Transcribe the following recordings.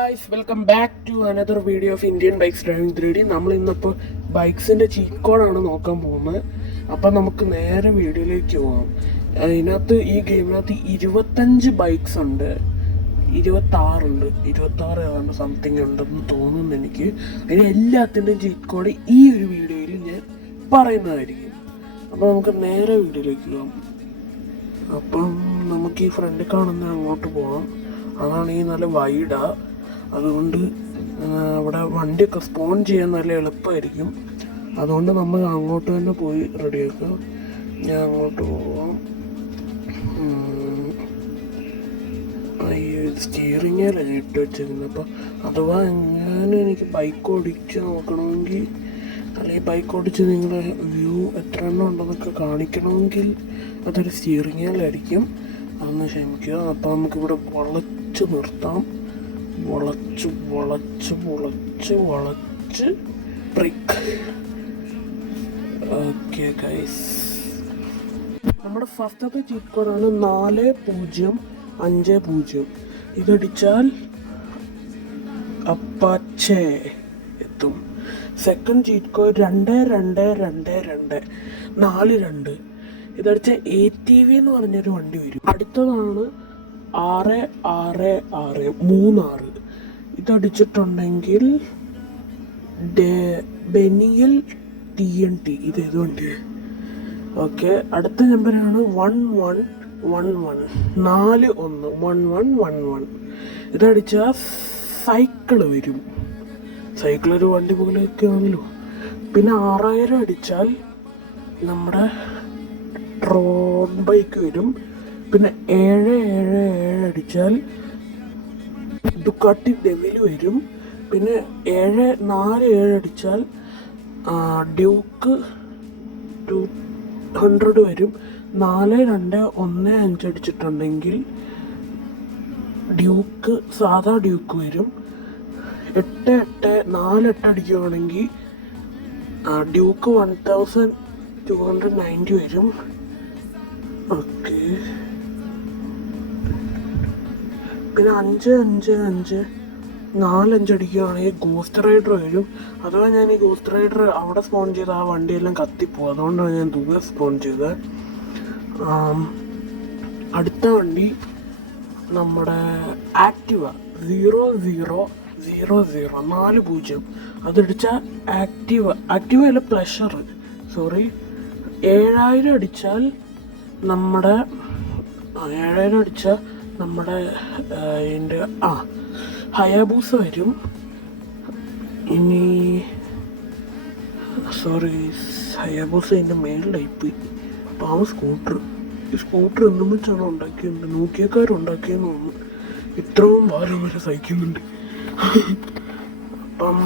Guys, welcome back to another video of Indian bikes driving 3D. നമ്മൾ ഇന്നിപ്പോൾ ബൈക്സിൻ്റെ cheat കോഡാണ് നോക്കാൻ പോകുന്നത്. അപ്പം നമുക്ക് നേരെ വീഡിയോയിലേക്ക് പോകാം. ഈ ഗെയിമിനകത്ത് 25 ബൈക്സ് ഉണ്ട്, 26 ഏതാണ്ട് സംതിങ് ഉണ്ടെന്ന് തോന്നുന്നു എനിക്ക്. അതിന് എല്ലാത്തിൻ്റെയും ചീറ്റ് കോഡ് ഈ ഒരു വീഡിയോയിൽ ഞാൻ പറയുന്നതായിരിക്കും. അപ്പോൾ നമുക്ക് നേരെ വീഡിയോയിലേക്ക് പോകാം. അപ്പം നമുക്ക് ഈ ഫ്രണ്ടിൽ കാണുന്ന അങ്ങോട്ട് പോകാം. അതാണ് ഈ നല്ല വൈഡാ, അതുകൊണ്ട് അവിടെ വണ്ടിയൊക്കെ സ്പോൺ ചെയ്യാൻ നല്ല എളുപ്പമായിരിക്കും. അതുകൊണ്ട് നമ്മൾ അങ്ങോട്ട് തന്നെ പോയി റെഡിയാക്കാം. ഞാൻ അങ്ങോട്ട് പോവാം. സ്റ്റിയറിങ്ങിലല്ല ഇട്ട് വെച്ചിരുന്നത്. അപ്പം അഥവാ എങ്ങനെ എനിക്ക് ബൈക്ക് ഓടിച്ച് നോക്കണമെങ്കിൽ, അല്ലെങ്കിൽ ബൈക്ക് ഓടിച്ച് നിങ്ങളുടെ വ്യൂ എത്ര എണ്ണം ഉണ്ടെന്നൊക്കെ കാണിക്കണമെങ്കിൽ അതൊരു സ്റ്റിയറിങ്ങിലായിരിക്കും. അതൊന്ന് ക്ഷമിക്കുക. അപ്പം നമുക്കിവിടെ വളച്ച് നിർത്താം. വളച്ച് ബ്രേക്ക്. ഓക്കെ ഗൈസ്, നമ്മുടെ ഫസ്റ്റത്തെ ചീറ്റ് കോഡാണ് 4050. ഇതടിച്ചാൽ അപ്പാച്ചേ എത്തും. Second cheat code 222242. ഇതടിച്ച ATV എന്ന് പറഞ്ഞൊരു വണ്ടി വരും. അടുത്തതാണ് 66636. ഇതടിച്ചിട്ടുണ്ടെങ്കിൽ ബെനിയൽ TNT. ഇതേത് വണ്ടി? ഓക്കെ, അടുത്ത നമ്പറാണ് 1111. ഇതടിച്ചാൽ സൈക്കിള് വരും. സൈക്കിൾ ഒരു വണ്ടി പോലെയൊക്കെ ആണല്ലോ. പിന്നെ 6000 അടിച്ചാൽ നമ്മുടെ റോഡ് ബൈക്ക് വരും. പിന്നെ 777 അടിച്ചാൽ ഡുക്കാട്ടി ഡെവിൽ വരും. പിന്നെ 747 അടിച്ചാൽ ഡ്യൂക്ക് 200 വരും. 4215 അടിച്ചിട്ടുണ്ടെങ്കിൽ ഡ്യൂക്ക്, സാധാ ഡ്യൂക്ക് വരും. 4848 അടിക്കുകയാണെങ്കിൽ ഡ്യൂക്ക് 1290 വരും. ഓക്കെ, പിന്നെ 55545 അടിക്കുകയാണെങ്കിൽ ഗോസ്റ്റ് റൈഡർ വരും. അഥവാ ഞാൻ ഈ ഗോസ്റ്റ് റൈഡർ അവിടെ സ്പോൺ ചെയ്ത് ആ വണ്ടിയെല്ലാം കത്തിപ്പോവും. അതുകൊണ്ടാണ് ഞാൻ ദൂരെ സ്പോൺ ചെയ്തത്. അടുത്ത വണ്ടി നമ്മുടെ ആക്ടിവ 000040. അതടിച്ചാൽ ആക്ടിവ അല്ല, പ്ലഷർ, സോറി. 7000 അടിച്ചാൽ നമ്മുടെ 7000 അടിച്ചാൽ നമ്മുടെ ഇതിൻ്റെ ഹയാബൂസ വരും. ഇനി സോറി, ഹയാബൂസ ഇതിൻ്റെ മേളിലായിപ്പ്. പാവം സ്കൂട്ടർ. ഈ സ്കൂട്ടർ എന്തും വെച്ചാണ് ഉണ്ടാക്കിയിട്ടുണ്ട്. നോക്കിയക്കാരുണ്ടാക്കിയെന്ന് തോന്നുന്നു. ഇത്രയും ഭാരം വരെ സഹിക്കുന്നുണ്ട്. അപ്പം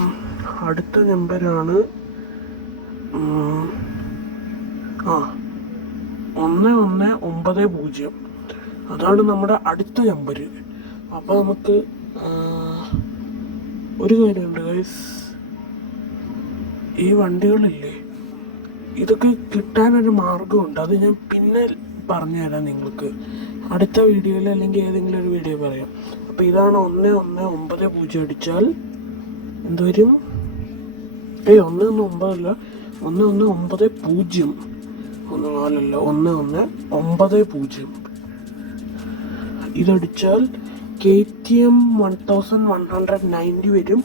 അടുത്ത നമ്പറാണ് 1190. അതാണ് നമ്മുടെ അടുത്ത നമ്പർ. അപ്പോൾ നമുക്ക് ഒരു കാര്യമുണ്ട് ഗൈസ്, ഈ വണ്ടികളില്ലേ, ഇതൊക്കെ കിട്ടാനൊരു മാർഗമുണ്ട്. അത് ഞാൻ പിന്നെ പറഞ്ഞുതരാം നിങ്ങൾക്ക് അടുത്ത വീഡിയോയിൽ, അല്ലെങ്കിൽ ഏതെങ്കിലും ഒരു വീഡിയോ പറയാം. അപ്പോൾ ഇതാണ് 1190 അടിച്ചാൽ എന്തുവരും? 119 അല്ല, 1190. 1190. ഇതടിച്ചാൽ KTM 1190 വരും.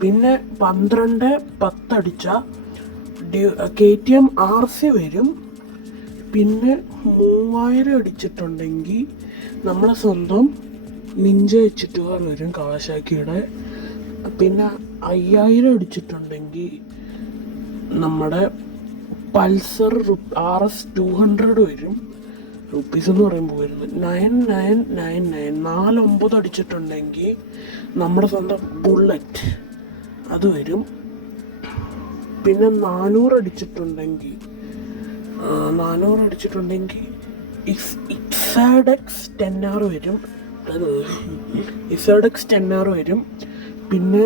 പിന്നെ 1210 അടിച്ചാൽ KTM RC വരും. പിന്നെ 3000 അടിച്ചിട്ടുണ്ടെങ്കിൽ നമ്മളെ സ്വന്തം നിഞ്ച H2R വരും, കവാസാക്കിയുടെ. പിന്നെ 5000 അടിച്ചിട്ടുണ്ടെങ്കിൽ നമ്മുടെ പൾസർ RS 200 വരും. റുപ്പീസ് എന്ന് പറയുമ്പോൾ വരുന്നത് 9999. 49 അടിച്ചിട്ടുണ്ടെങ്കിൽ നമ്മുടെ സ്വന്തം ബുള്ളറ്റ് അത് വരും. പിന്നെ 400 അടിച്ചിട്ടുണ്ടെങ്കിൽ ഇസാഡെx 10R വരും. ഇസാഡെx 10R വരും. പിന്നെ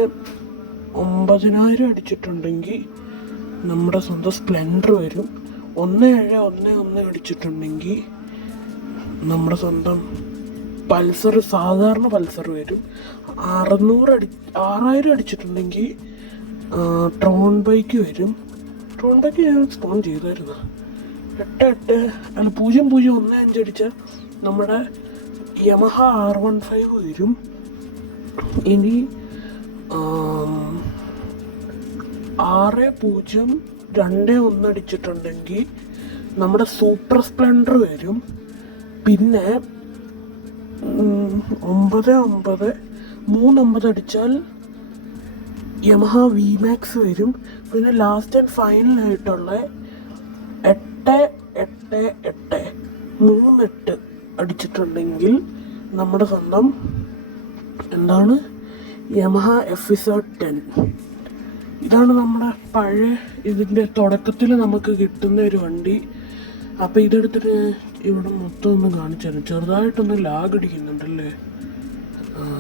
9000 അടിച്ചിട്ടുണ്ടെങ്കിൽ നമ്മുടെ സ്വന്തം സ്പ്ലെൻഡർ വരും. 1711 അടിച്ചിട്ടുണ്ടെങ്കിൽ നമ്മുടെ സ്വന്തം പൾസർ, സാധാരണ പൾസർ വരും. 6000 അടിച്ചിട്ടുണ്ടെങ്കിൽ ട്രോൺ ബൈക്ക് വരും. ട്രോൺ ബൈക്ക് ഞാൻ സ്പോൺ ചെയ്തായിരുന്നു. 0015 അടിച്ചാൽ നമ്മുടെ യമഹ R15 വരും. ഇനി 6021 അടിച്ചിട്ടുണ്ടെങ്കിൽ നമ്മുടെ സൂപ്പർ സ്പ്ലെൻഡർ വരും. പിന്നെ 390 അടിച്ചാൽ യമഹ VMAX വരും. പിന്നെ ലാസ്റ്റ് ആൻഡ് ഫൈനലായിട്ടുള്ള 888 അടിച്ചിട്ടുണ്ടെങ്കിൽ നമ്മുടെ സ്വന്തം എന്താണ് യമഹ FZ10. ഇതാണ് നമ്മുടെ പഴയ ഇതിൻ്റെ തുടക്കത്തിൽ നമുക്ക് കിട്ടുന്ന ഒരു വണ്ടി. അപ്പോൾ ഇതെടുത്തിട്ട് ഇവിടെ മൊത്തം ഒന്ന് കാണിച്ചു തരാം. ചെറുതായിട്ടൊന്ന് ലാഗ് അടിക്കുന്നുണ്ടല്ലേ.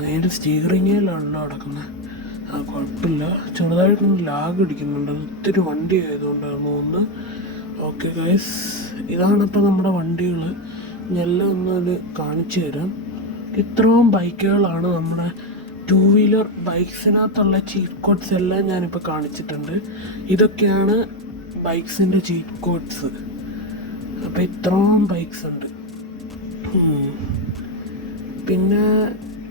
അതിൻ്റെ സ്റ്റീറിങ്ങിലാണല്ലോ നടക്കുന്നത്. കുഴപ്പമില്ല, ചെറുതായിട്ടൊന്ന് ലാഗ് അടിക്കുന്നുണ്ട്. ഒത്തിരി വണ്ടി ആയതുകൊണ്ടാണ് തോന്നുന്നു. ഓക്കെ ഗൈസ്, ഇതാണിപ്പോൾ നമ്മുടെ വണ്ടികൾ. എല്ലാം ഒന്നത് കാണിച്ചു തരാം. ഇത്രയും ബൈക്കുകളാണ് നമ്മുടെ 2 വീലർ ബൈക്സിനകത്തുള്ള ചീറ്റ് കോഡ്സ് എല്ലാം ഞാനിപ്പോൾ കാണിച്ചിട്ടുണ്ട്. ഇതൊക്കെയാണ് ബൈക്സിൻ്റെ ചീറ്റ് കോഡ്സ്. അപ്പോൾ ഇത്രയും ബൈക്സ് ഉണ്ട്. പിന്നെ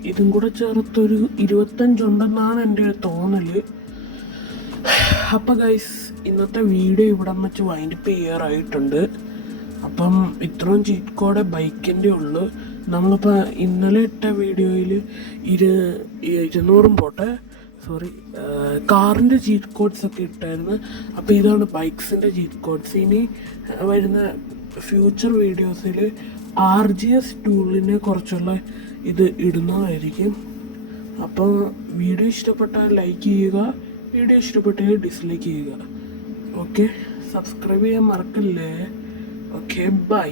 ഇതും കൂടെ ചേർത്തൊരു 25 ഉണ്ടെന്നാണ് എൻ്റെ ഒരു തോന്നൽ. അപ്പോൾ ഗൈസ്, ഇന്നത്തെ വീഡിയോ ഇവിടെ വെച്ച് വൈൻഡപ്പ് ചെയ്യാറായിട്ടുണ്ട്. അപ്പം ഇത്രയും ചീറ്റ് കോഡ് ബൈക്കിൻ്റെ ഉള്ളു. നമ്മളിപ്പോൾ ഇന്നലെ ഇട്ട വീഡിയോയിൽ 200 പോട്ടെ, കാറിൻ്റെ ചീറ്റ് കോഡ്സ് ഒക്കെ ഇട്ടായിരുന്നു. അപ്പോൾ ഇതാണ് ബൈക്സിൻ്റെ ചീറ്റ് കോഡ്സ്. ഇനി വരുന്ന ഫ്യൂച്ചർ വീഡിയോസിൽ RGS ടൂളിനെ കുറിച്ചുള്ള ഇത് ഇടുന്നതായിരിക്കും. അപ്പോൾ വീഡിയോ ഇഷ്ടപ്പെട്ടാൽ ലൈക്ക് ചെയ്യുക, വീഡിയോ ഇഷ്ടപ്പെട്ടാൽ ഡിസ്ലൈക്ക് ചെയ്യുക. ഓക്കെ, സബ്സ്ക്രൈബ് ചെയ്യാൻ മറക്കല്ലേ. Okay, by.